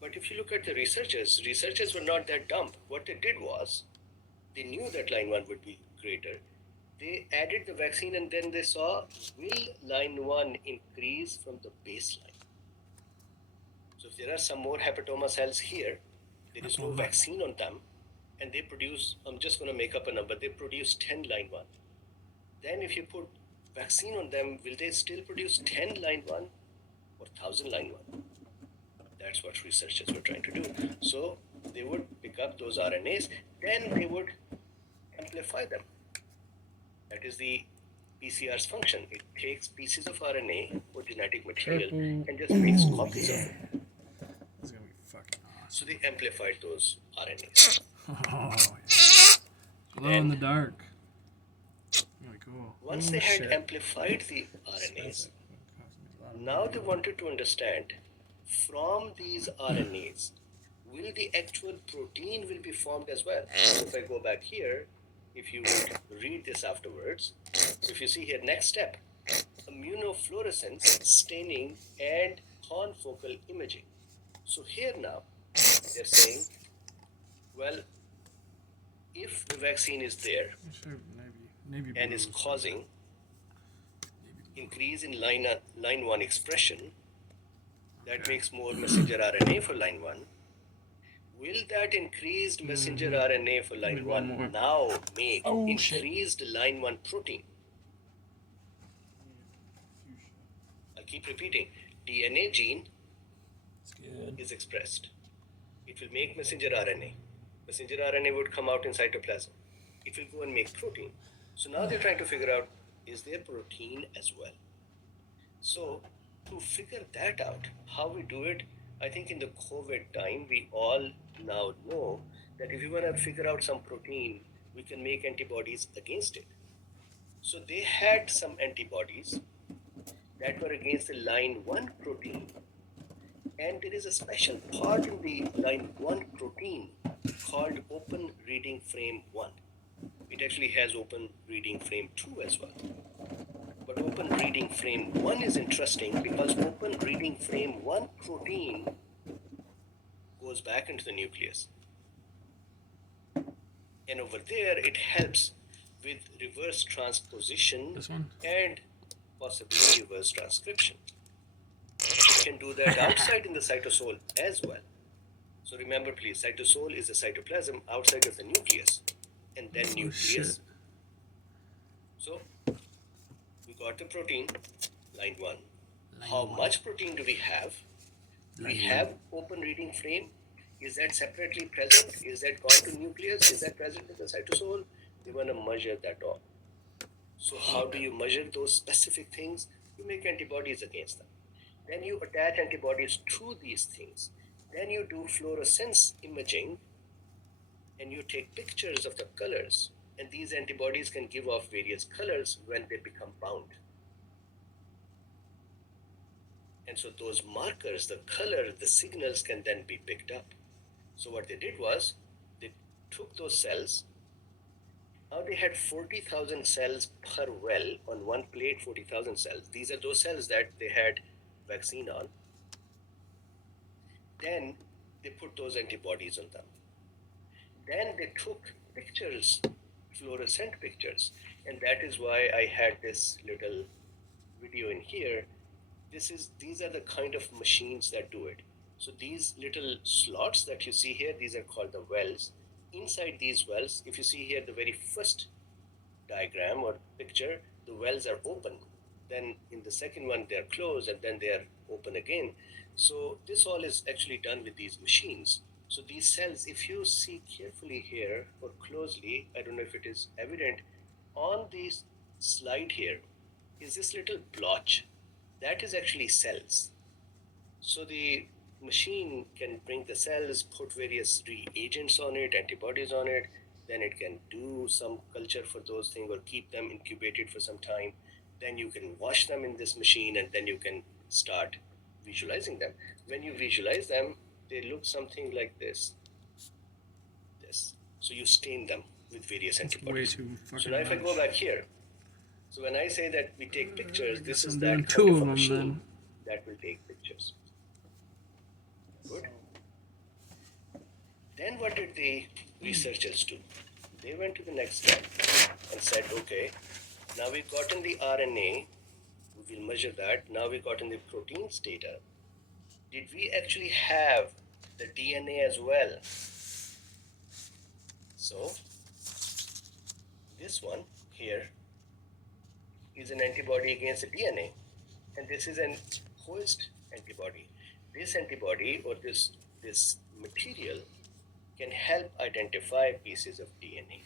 But if you look at the researchers were not that dumb. What they did was, they knew that line 1 would be greater. They added the vaccine and then they saw, will line 1 increase from the baseline? So if there are some more hepatoma cells here, there is no vaccine on them, and they produce, I'm just going to make up a number, they produce 10 line 1. Then if you put vaccine on them, will they still produce 10 line 1 or 1000 line 1? That's what researchers were trying to do. So they would pick up those RNAs, then they would amplify them. That is the PCR's function. It takes pieces of RNA or genetic material and just makes copies of it. This is gonna be fucking awesome. So they amplified those RNAs. Oh, yeah. Glow in the dark. Really cool. Once they had amplified the RNAs, now they wanted to understand, from these RNAs, will the actual protein will be formed as well? So if I go back here, if you would read this afterwards, so if you see here, next step, immunofluorescence, staining, and confocal imaging. So here now, they're saying, well, if the vaccine is there and is causing increase in line 1 expression, that makes more messenger RNA for line 1. Will that increased messenger RNA for line 1 now make increased line 1 protein? I'll keep repeating. DNA gene is expressed. It will make messenger RNA. Messenger RNA would come out in cytoplasm. It will go and make protein. So now they're trying to figure out, is there protein as well? So to figure that out, how we do it, I think in the COVID time, we all now know that if we want to figure out some protein, we can make antibodies against it. So they had some antibodies that were against the line 1 protein. And there is a special part in the line 1 protein called open reading frame 1. It actually has open reading frame 2 as well. But open reading frame 1 is interesting because open reading frame 1 protein goes back into the nucleus. And over there, it helps with reverse transposition and possibly reverse transcription. It can do that outside in the cytosol as well. So remember, please, cytosol is the cytoplasm outside of the nucleus, and then nucleus. So we got the protein, line 1. How much protein do we have? Do we have open reading frame? Is that separately present? Is that gone to nucleus? Is that present in the cytosol? We want to measure that all. So how do you measure those specific things? You make antibodies against them. Then you attach antibodies to these things. Then you do fluorescence imaging and you take pictures of the colors. And these antibodies can give off various colors when they become bound. And so those markers, the color, the signals can then be picked up. So what they did was, they took those cells. Now they had 40,000 cells per well on one plate, 40,000 cells. These are those cells that they had vaccine on. Then they put those antibodies on them. Then they took pictures, fluorescent pictures. And that is why I had this little video in here. These are the kind of machines that do it. So these little slots that you see here, these are called the wells. Inside these wells, if you see here the very first diagram or picture, the wells are open. Then in the second one, they're closed and then they are open again. So this all is actually done with these machines. So these cells, if you see carefully here or closely, I don't know if it is evident, on this slide here is this little blotch. That is actually cells. So the machine can bring the cells, put various reagents on it, antibodies on it, then it can do some culture for those things or keep them incubated for some time. Then you can wash them in this machine and then you can start visualizing them. When you visualize them, they look something like this. So you stain them with various antibodies. So now if I go back here, so when I say that we take pictures, this is that kind of a machine that will take pictures. Good. Then what did the researchers do? They went to the next step and said, okay, now we've gotten the RNA, we will measure that. Now we've gotten the proteins data. Did we actually have the DNA as well? So this one here is an antibody against the DNA, and this is an host antibody. This antibody or this material can help identify pieces of DNA.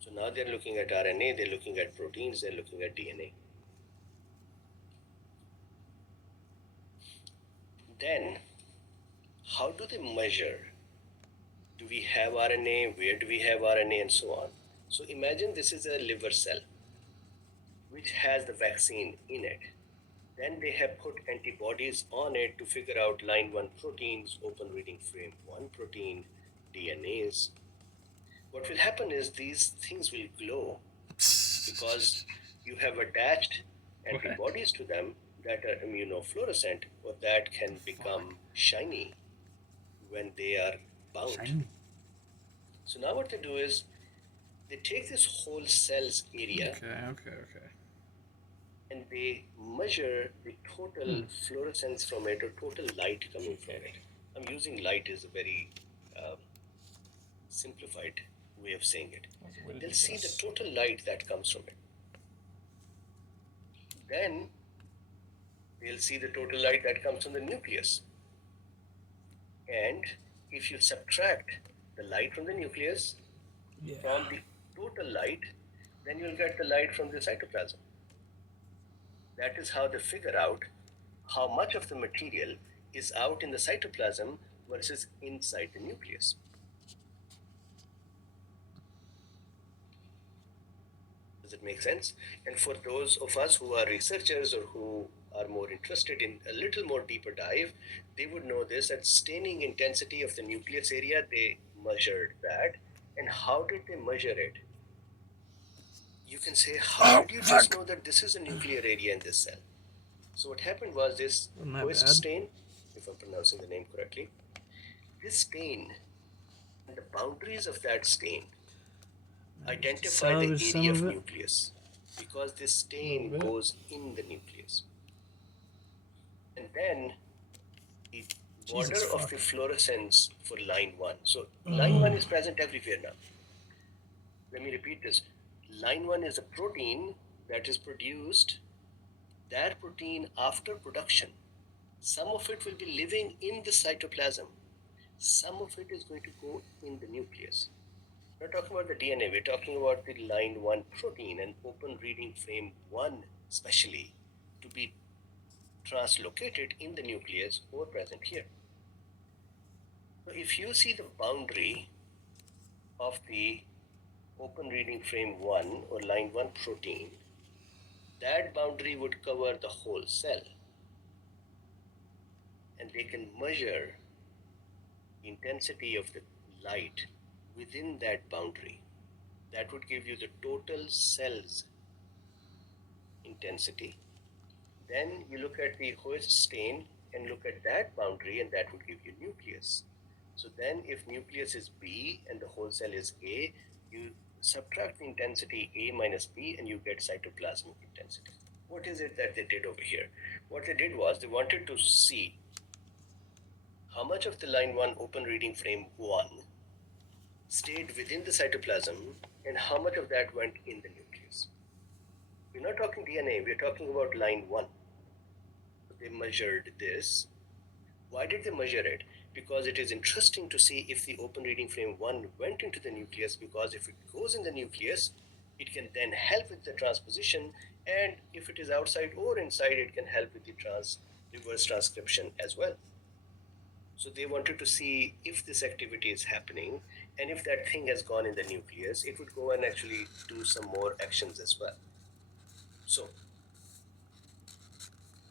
So now they're looking at RNA, they're looking at proteins, they're looking at DNA. Then, how do they measure? Do we have RNA? Where do we have RNA? And so on. So imagine this is a liver cell which has the vaccine in it. Then they have put antibodies on it to figure out line 1 proteins, open reading frame 1 protein, DNAs. What will happen is these things will glow because you have attached antibodies to them that are immunofluorescent or that can become shiny when they are bound. Shiny. So now what they do is they take this whole cell's area Okay. and they measure the total fluorescence from it or total light coming from it. I'm using light as a very simplified way of saying it. They'll see the total light that comes from it. Then they'll see the total light that comes from the nucleus. And if you subtract the light from the nucleus from the total light, then you'll get the light from the cytoplasm. That is how they figure out how much of the material is out in the cytoplasm versus inside the nucleus. Does it make sense? And for those of us who are researchers or who are more interested in a little more deeper dive, they would know this, that staining intensity of the nucleus area, they measured that. And how did they measure it? You can say, how did you just know that this is a nuclear area in this cell? So what happened was this host stain, if I'm pronouncing the name correctly, this stain and the boundaries of that stain identify the area of nucleus because this stain goes in the nucleus. And then the border of the fluorescence for line 1. So line 1 is present everywhere now. Let me repeat this. Line 1 is a protein that is produced. That protein, after production, some of it will be living in the cytoplasm. Some of it is going to go in the nucleus. We're not talking about the DNA, we're talking about the line 1 protein and open reading frame 1 especially to be translocated in the nucleus or present here. So if you see the boundary of the open reading frame 1 or line 1 protein, that boundary would cover the whole cell. And they can measure the intensity of the light within that boundary. That would give you the total cell's intensity. Then you look at the host stain and look at that boundary, and that would give you nucleus. So then if nucleus is B and the whole cell is A, you subtract the intensity A minus B and you get cytoplasmic intensity. What is it that they did over here? What they did was they wanted to see how much of the line 1 open reading frame 1 stayed within the cytoplasm and how much of that went in the nucleus. We're not talking DNA, we're talking about line 1. They measured this. Why did they measure it? Because it is interesting to see if the open reading frame 1 went into the nucleus, because if it goes in the nucleus, it can then help with the transposition, and if it is outside or inside, it can help with the reverse transcription as well. So they wanted to see if this activity is happening, and if that thing has gone in the nucleus, it would go and actually do some more actions as well. So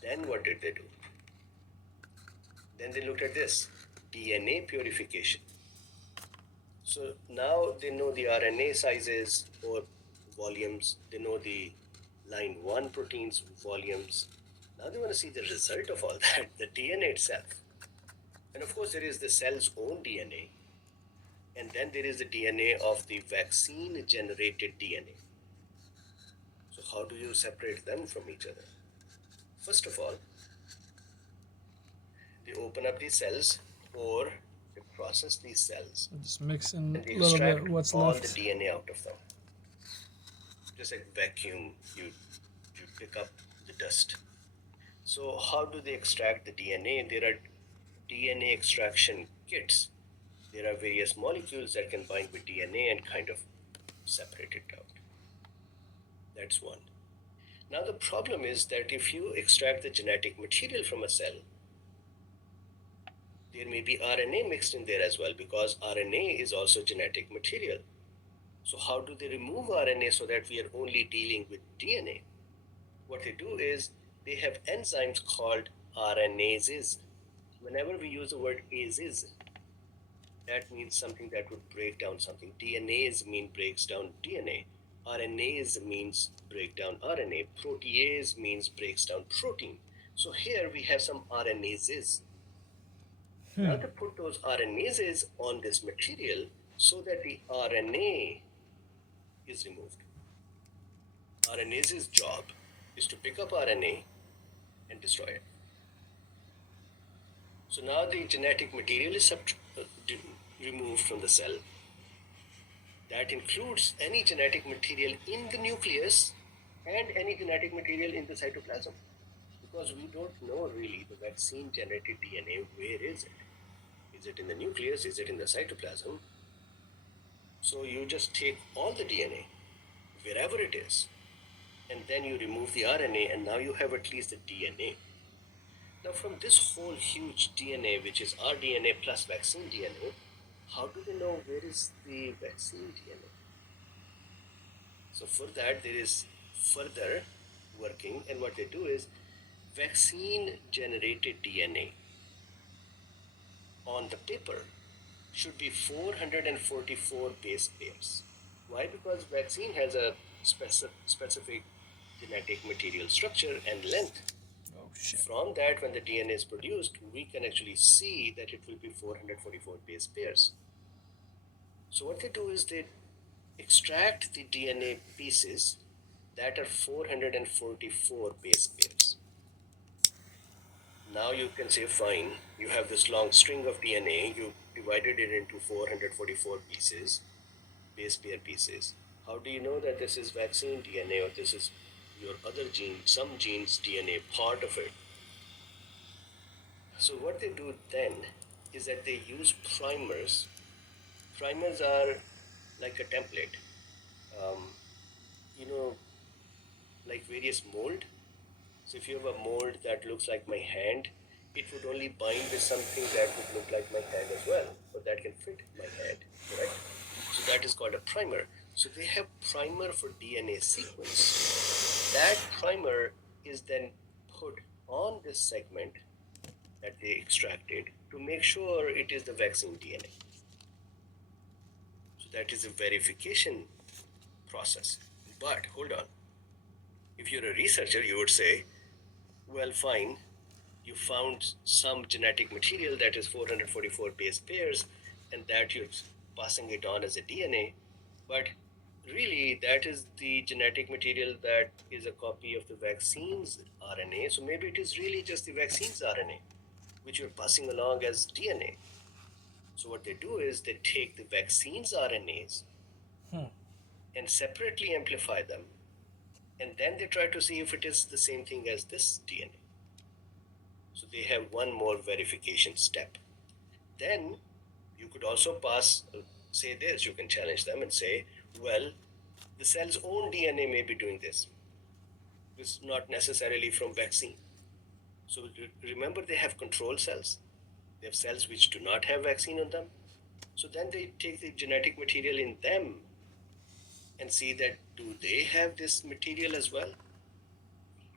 then what did they do? Then they looked at this, DNA purification. So now they know the RNA sizes or volumes, they know the line 1 proteins volumes. Now they want to see the result of all that, the DNA itself. And of course, there is the cell's own DNA, and then there is the DNA of the vaccine generated DNA. So, how do you separate them from each other? First of all, they open up these cells or they process these cells Just mixing and they a little bit extract what's all the left. DNA out of them. Just like vacuum, you pick up the dust. So, how do they extract the DNA? There are DNA extraction kits. There are various molecules that can bind with DNA and kind of separate it out. That's one. Now, the problem is that if you extract the genetic material from a cell, there may be RNA mixed in there as well because RNA is also genetic material. So, how do they remove RNA so that we are only dealing with DNA? What they do is they have enzymes called RNases. Whenever we use the word ases, that means something that would break down something. DNase mean breaks down DNA. RNase means break down RNA. Protease means breaks down protein. So here we have some RNases. Now to put those RNases on this material so that the RNA is removed. RNase's job is to pick up RNA and destroy it. So now the genetic material is removed from the cell. That includes any genetic material in the nucleus and any genetic material in the cytoplasm. Because we don't know really the vaccine generated DNA, where is it? Is it in the nucleus? Is it in the cytoplasm? So you just take all the DNA, wherever it is, and then you remove the RNA, and now you have at least the DNA. Now, from this whole huge DNA, which is our DNA plus vaccine DNA, how do they know where is the vaccine DNA? So, for that, there is further working, and what they do is vaccine generated DNA on the paper should be 444 base pairs. Why? Because vaccine has a specific genetic material structure and length. Oh shit. From that, when the DNA is produced, we can actually see that it will be 444 base pairs. So what they do is they extract the DNA pieces that are 444 base pairs. Now you can say, fine, you have this long string of DNA, you divided it into 444 pieces, base pair pieces. How do you know that this is vaccine DNA or this is your other gene, some gene's DNA, part of it? So what they do then is that they use primers. Primers are like a template. Um, you know, like various mold. So if you have a mold that looks like my hand, it would only bind with something that would look like my hand as well, but that can fit my hand, correct? So that is called a primer. So they have primer for DNA sequence. That primer is then put on this segment that they extracted to make sure it is the vaccine DNA. So that is a verification process. But hold on. If you're a researcher, you would say, well, fine, you found some genetic material that is 444 base pairs and that you're passing it on as a DNA, but really that is the genetic material that is a copy of the vaccine's RNA. So maybe it is really just the vaccine's RNA, which you're passing along as DNA. So what they do is they take the vaccine's RNAs and separately amplify them, and then they try to see if it is the same thing as this DNA. So they have one more verification step. Then you could also say this, you can challenge them and say, well, the cell's own DNA may be doing this. It's not necessarily from vaccine. So remember, they have control cells. They have cells which do not have vaccine on them. So then they take the genetic material in them and see that do they have this material as well?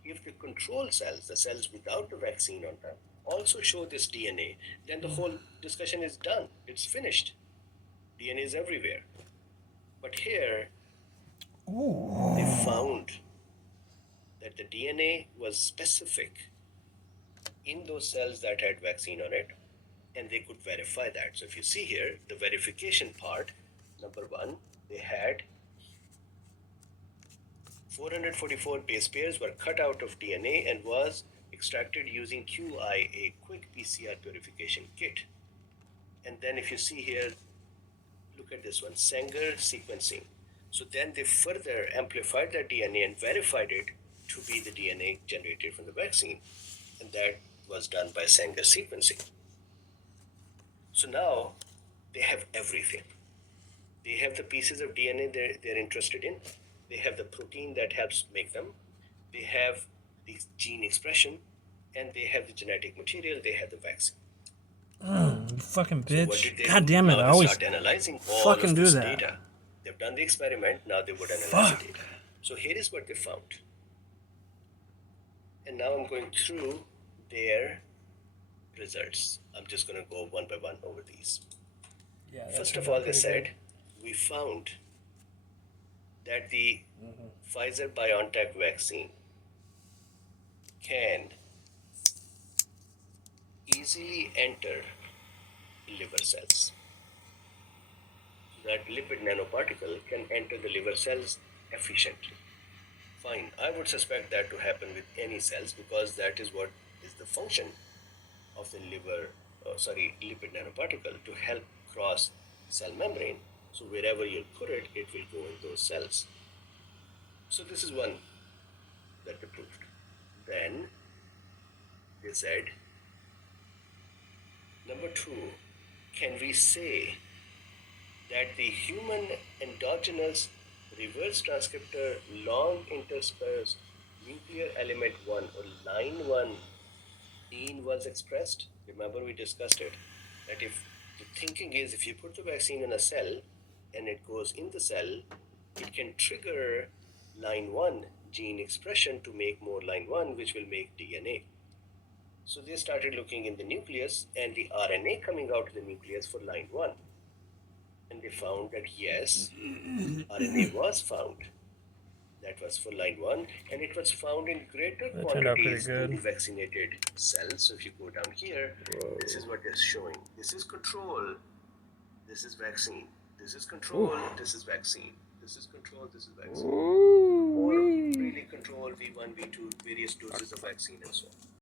If the control cells, the cells without the vaccine on them, also show this DNA, then the whole discussion is done. It's finished. DNA is everywhere. But here, they found that the DNA was specific in those cells that had vaccine on it, and they could verify that. So if you see here, the verification part, number one, they had 444 base pairs were cut out of DNA and was extracted using QI, a quick PCR purification kit. And then if you see here, look at this one, Sanger sequencing. So then they further amplified that DNA and verified it to be the DNA generated from the vaccine. And that was done by Sanger sequencing. So now they have everything. They have the pieces of DNA they're interested in. They have the protein that helps make them. They have the gene expression, and they have the genetic material. They have the vaccine. You fucking So what bitch. did they God do? damn it, Now I they always start analyzing all fucking of do this that. data. They've done the experiment. Now they would analyze Fuck. the data. So here is what they found. And now I'm going through their results. I'm just going to go one by one over these. Yeah, First of all, they said, we found that the Pfizer BioNTech vaccine can easily enter liver cells. That lipid nanoparticle can enter the liver cells efficiently. Fine, I would suspect that to happen with any cells because that is what is the function of the lipid nanoparticle to help cross cell membrane. So wherever you put it, it will go in those cells. So this is one that they proved. Then they said, number two, can we say that the human endogenous reverse transcriptor long interspersed nuclear element 1 or line 1 gene was expressed? Remember we discussed it, that if the thinking is if you put the vaccine in a cell and it goes in the cell, it can trigger line 1 gene expression to make more line 1, which will make DNA. So they started looking in the nucleus and the RNA coming out of the nucleus for line 1. And they found that yes, RNA was found. That was for line 1, and it was found in greater quantities in the vaccinated cells. So if you go down here, this is what they're showing. This is control, this is vaccine. This is control, this is vaccine. This is control, this is vaccine. Or really control V1, V2, various doses of vaccine and so on.